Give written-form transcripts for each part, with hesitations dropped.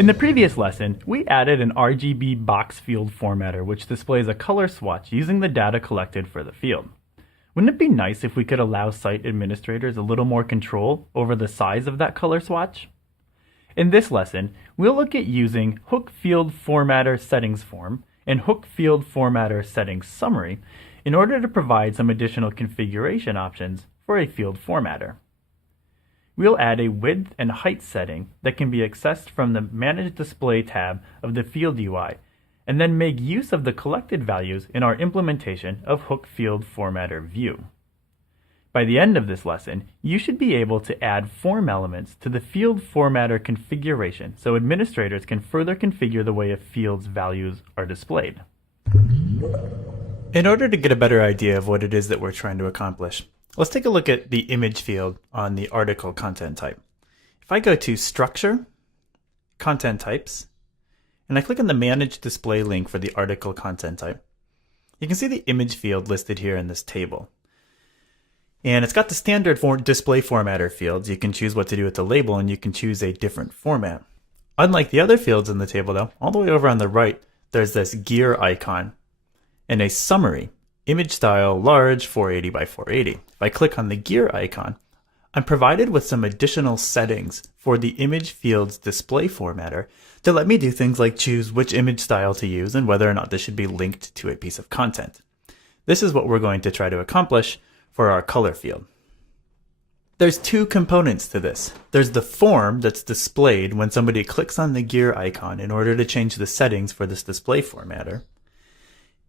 In the previous lesson, we added an RGB box field formatter which displays a color swatch using the data collected for the field. Wouldn't it be nice if we could allow site administrators a little more control over the size of that color swatch? In this lesson, we'll look at using Hook Field Formatter Settings Form and Hook Field Formatter Settings Summary in order to provide some additional configuration options for a field formatter. We'll add a width and height setting that can be accessed from the Manage Display tab of the Field UI, and then make use of the collected values in our implementation of Hook Field Formatter View. By the end of this lesson, you should be able to add form elements to the field formatter configuration so administrators can further configure the way a field's values are displayed. In order to get a better idea of what it is that we're trying to accomplish, let's take a look at the image field on the article content type. If I go to Structure, Content Types, and I click on the Manage Display link for the article content type, you can see the image field listed here in this table. And it's got the standard display formatter fields. You can choose what to do with the label, and you can choose a different format. Unlike the other fields in the table though, all the way over on the right, there's this gear icon and a summary. Image style large 480 by 480. If I click on the gear icon, I'm provided with some additional settings for the image field's display formatter to let me do things like choose which image style to use and whether or not this should be linked to a piece of content. This is what we're going to try to accomplish for our color field. There's two components to this. There's the form that's displayed when somebody clicks on the gear icon in order to change the settings for this display formatter.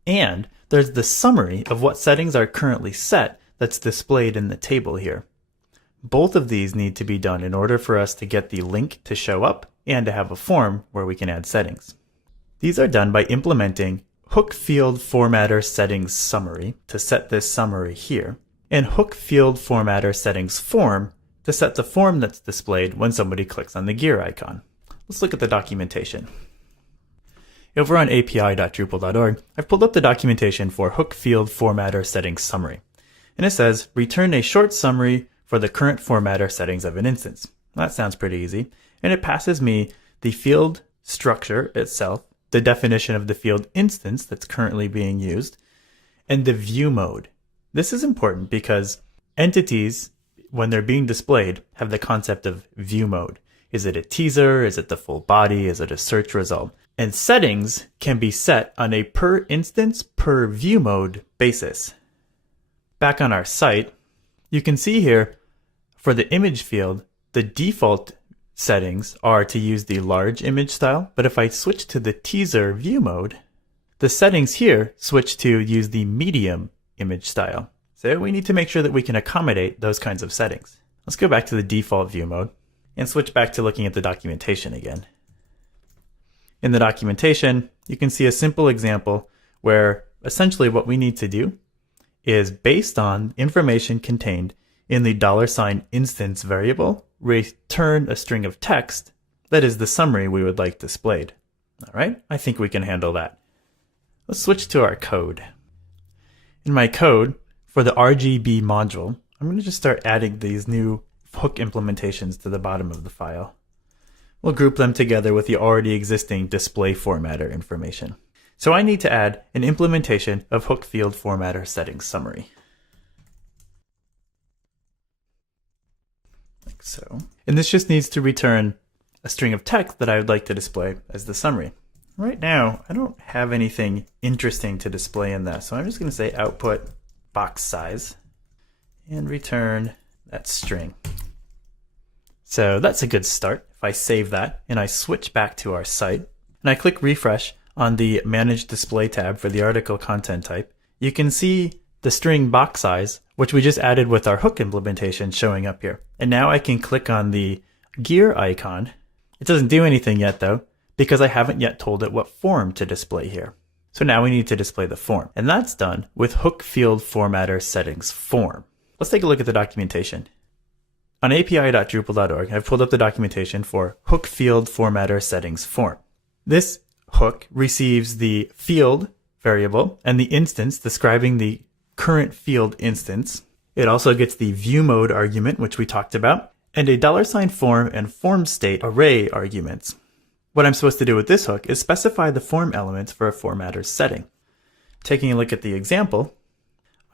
And there's the summary of what settings are currently set that's displayed in the table here. Both of these need to be done in order for us to get the link to show up and to have a form where we can add settings. These are done by implementing Hook Field Formatter Settings Summary to set this summary here, and Hook Field Formatter Settings Form to set the form that's displayed when somebody clicks on the gear icon. Let's look at the documentation. Over on api.drupal.org, I've pulled up the documentation for Hook Field Formatter Settings Summary. And it says, return a short summary for the current formatter settings of an instance. That sounds pretty easy. And it passes me the field structure itself, the definition of the field instance that's currently being used, and the view mode. This is important because entities, when they're being displayed, have the concept of view mode. Is it a teaser? Is it the full body? Is it a search result? And settings can be set on a per instance, per view mode basis. Back on our site, you can see here for the image field, the default settings are to use the large image style, but if I switch to the teaser view mode, the settings here switch to use the medium image style. So we need to make sure that we can accommodate those kinds of settings. Let's go back to the default view mode and switch back to looking at the documentation again. In the documentation, you can see a simple example where essentially what we need to do is, based on information contained in the $instance variable, return a string of text that is the summary we would like displayed. All right, I think we can handle that. Let's switch to our code. In my code for the RGB module, I'm going to just start adding these new hook implementations to the bottom of the file. We'll group them together with the already existing display formatter information. So I need to add an implementation of Hook Field Formatter Settings Summary. Like so. And this just needs to return a string of text that I would like to display as the summary. Right now, I don't have anything interesting to display in that, so I'm just going to say output box size and return that string. So that's a good start. If I save that and I switch back to our site and I click refresh on the Manage Display tab for the article content type, you can see the string box size, which we just added with our hook implementation, showing up here. And now I can click on the gear icon. It doesn't do anything yet though, because I haven't yet told it what form to display here. So now we need to display the form, and that's done with Hook Field Formatter Settings Form. Let's take a look at the documentation. On api.drupal.org, I've pulled up the documentation for Hook Field Formatter Settings Form. This hook receives the field variable and the instance describing the current field instance. It also gets the view mode argument, which we talked about, and a $form and form state array arguments. What I'm supposed to do with this hook is specify the form elements for a formatter's setting. Taking a look at the example,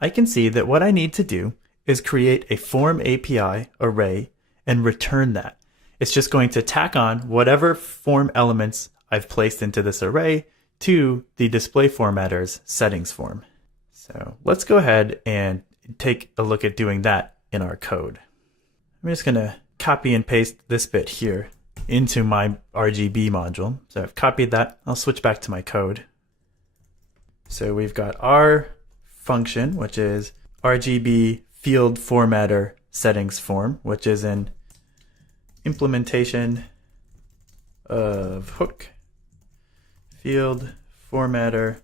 I can see that what I need to do is create a form API array and return that. It's just going to tack on whatever form elements I've placed into this array to the display formatter's settings form. So let's go ahead and take a look at doing that in our code. I'm just going to copy and paste this bit here into my RGB module. So I've copied that. I'll switch back to my code. So we've got our function, which is RGB field formatter settings form, which is an implementation of hook field formatter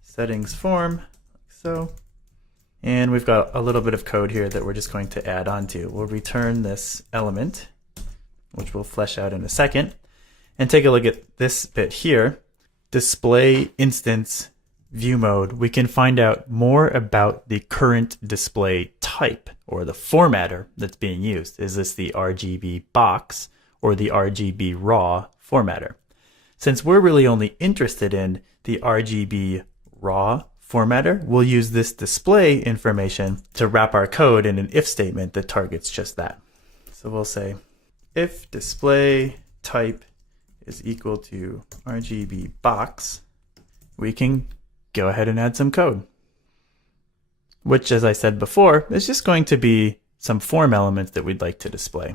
settings form, like so. And we've got a little bit of code here that we're just going to add onto. We'll return this element, which we'll flesh out in a second, and take a look at this bit here. Display instance view mode. We can find out more about the current display type or the formatter that's being used. Is this the RGB box or the RGB raw formatter? Since we're really only interested in the RGB raw formatter, we'll use this display information to wrap our code in an if statement that targets just that. So we'll say if display type is equal to RGB box, we can go ahead and add some code, which, as I said before, is just going to be some form elements that we'd like to display.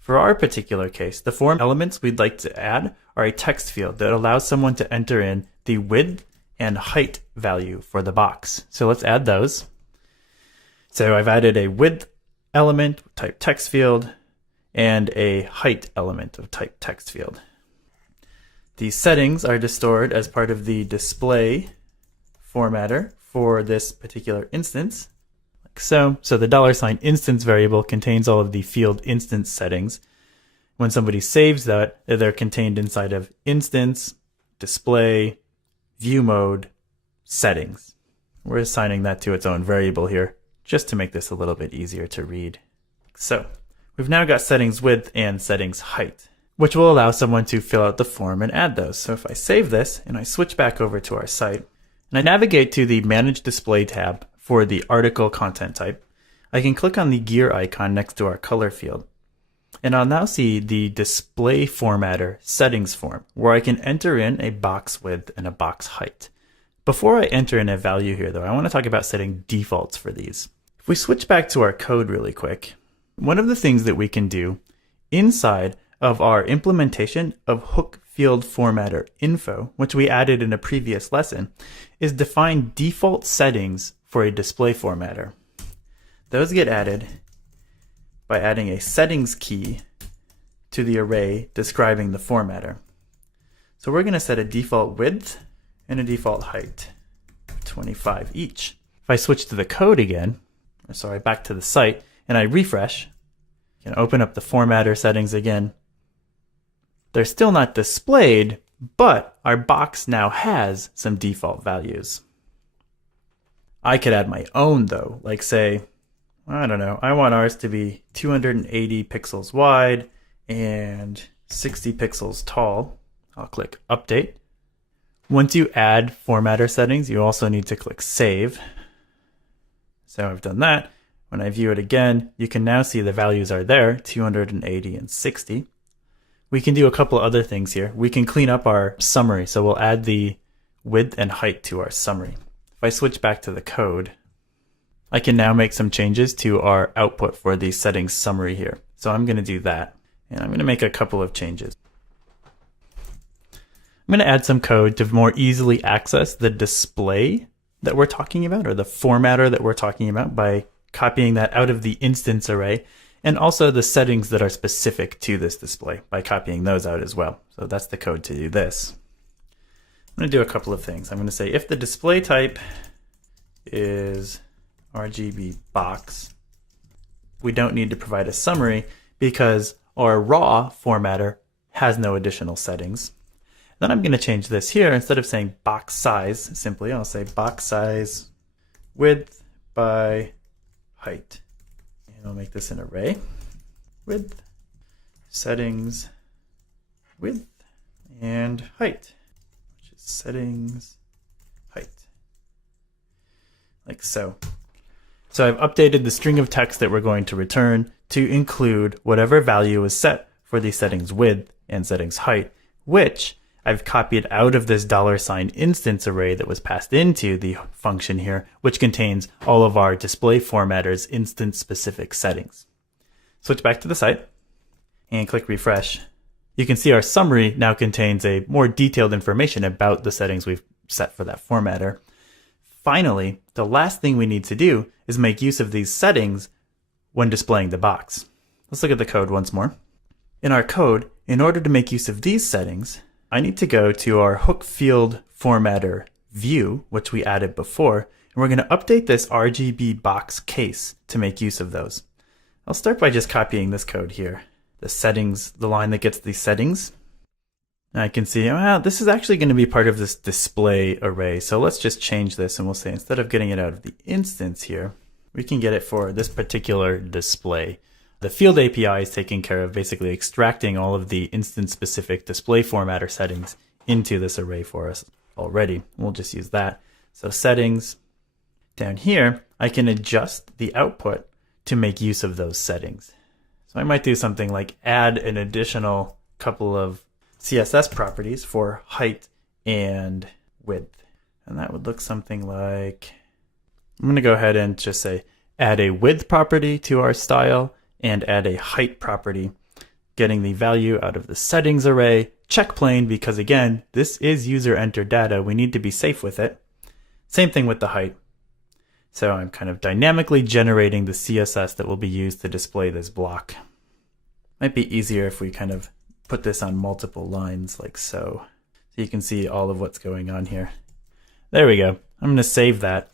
For our particular case, the form elements we'd like to add are a text field that allows someone to enter in the width and height value for the box. So let's add those. So I've added a width element type text field and a height element of type text field. These settings are stored as part of the display formatter for this particular instance, like so. So the $instance variable contains all of the field instance settings. When somebody saves that, they're contained inside of instance, display, view mode, settings. We're assigning that to its own variable here, just to make this a little bit easier to read. So we've now got settings width and settings height, which will allow someone to fill out the form and add those. So if I save this and I switch back over to our site and I navigate to the Manage Display tab for the article content type, I can click on the gear icon next to our color field. And I'll now see the display formatter settings form where I can enter in a box width and a box height. Before I enter in a value here though, I want to talk about setting defaults for these. If we switch back to our code really quick, one of the things that we can do inside of our implementation of hook field formatter info, which we added in a previous lesson, is define default settings for a display formatter. Those get added by adding a settings key to the array describing the formatter. So we're going to set a default width and a default height of 25 each. If I switch to the code again, back to the site, and I refresh, I can open up the formatter settings again. They're still not displayed, but our box now has some default values. I could add my own though, like say, I don't know, I want ours to be 280 pixels wide and 60 pixels tall. I'll click Update. Once you add formatter settings, you also need to click Save. So I've done that. When I view it again, you can now see the values are there, 280 and 60. We can do a couple other things here. We can clean up our summary. So we'll add the width and height to our summary. If I switch back to the code, I can now make some changes to our output for the settings summary here. So I'm going to do that. And I'm going to make a couple of changes. I'm going to add some code to more easily access the display that we're talking about, or the formatter that we're talking about, by copying that out of the instance array, and also the settings that are specific to this display by copying those out as well. So that's the code to do this. I'm going to do a couple of things. I'm going to say if the display type is RGB box, we don't need to provide a summary because our raw formatter has no additional settings. Then I'm going to change this here. Instead of saying box size, simply I'll say box size width by height. And I'll make this an array. Width, settings, width, and height, which is settings, height, like so. So I've updated the string of text that we're going to return to include whatever value is set for the settings width and settings height, which I've copied out of this $sign instance array that was passed into the function here, which contains all of our display formatter's instance specific settings. Switch back to the site and click refresh. You can see our summary now contains a more detailed information about the settings we've set for that formatter. Finally, the last thing we need to do is make use of these settings when displaying the box. Let's look at the code once more. In our code, in order to make use of these settings, I need to go to our hook field formatter view, which we added before, and we're going to update this RGB box case to make use of those. I'll start by just copying this code here. The settings, the line that gets these settings. And I can see, well, this is actually going to be part of this display array. So let's just change this and we'll say instead of getting it out of the instance here, we can get it for this particular display. The field API is taking care of basically extracting all of the instance-specific display formatter settings into this array for us already. We'll just use that. So settings, down here, I can adjust the output to make use of those settings. So I might do something like add an additional couple of CSS properties for height and width. And that would look something like, I'm going to go ahead and just say add a width property to our style and add a height property, getting the value out of the settings array, check plain, because again, this is user entered data. We need to be safe with it. Same thing with the height. So I'm kind of dynamically generating the CSS that will be used to display this block. Might be easier if we kind of put this on multiple lines like so. So you can see all of what's going on here. There we go. I'm going to save that.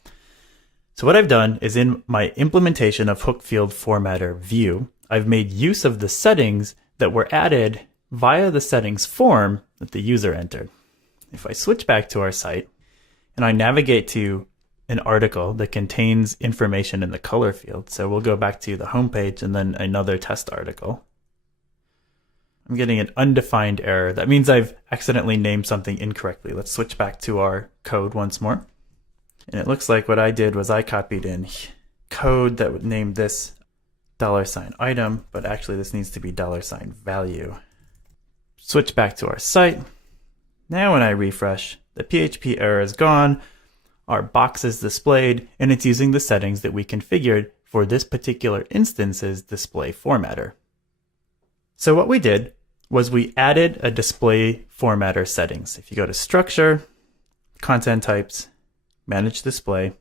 So what I've done is in my implementation of hook field formatter view, I've made use of the settings that were added via the settings form that the user entered. If I switch back to our site and I navigate to an article that contains information in the color field, so we'll go back to the home page and then another test article. I'm getting an undefined error. That means I've accidentally named something incorrectly. Let's switch back to our code once more. And it looks like what I did was I copied in code that would name this $item, but actually this needs to be $value. Switch back to our site. Now when I refresh, the PHP error is gone, our box is displayed, and it's using the settings that we configured for this particular instance's display formatter. So what we did was we added a display formatter settings. If you go to structure, content types, manage display,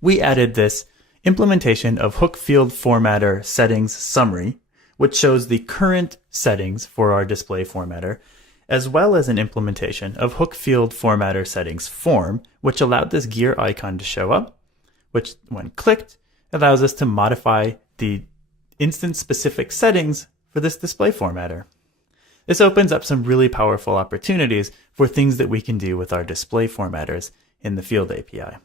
we added this implementation of hook field formatter settings summary, which shows the current settings for our display formatter, as well as an implementation of hook field formatter settings form, which allowed this gear icon to show up, which when clicked allows us to modify the instance specific settings for this display formatter. This opens up some really powerful opportunities for things that we can do with our display formatters in the Field API.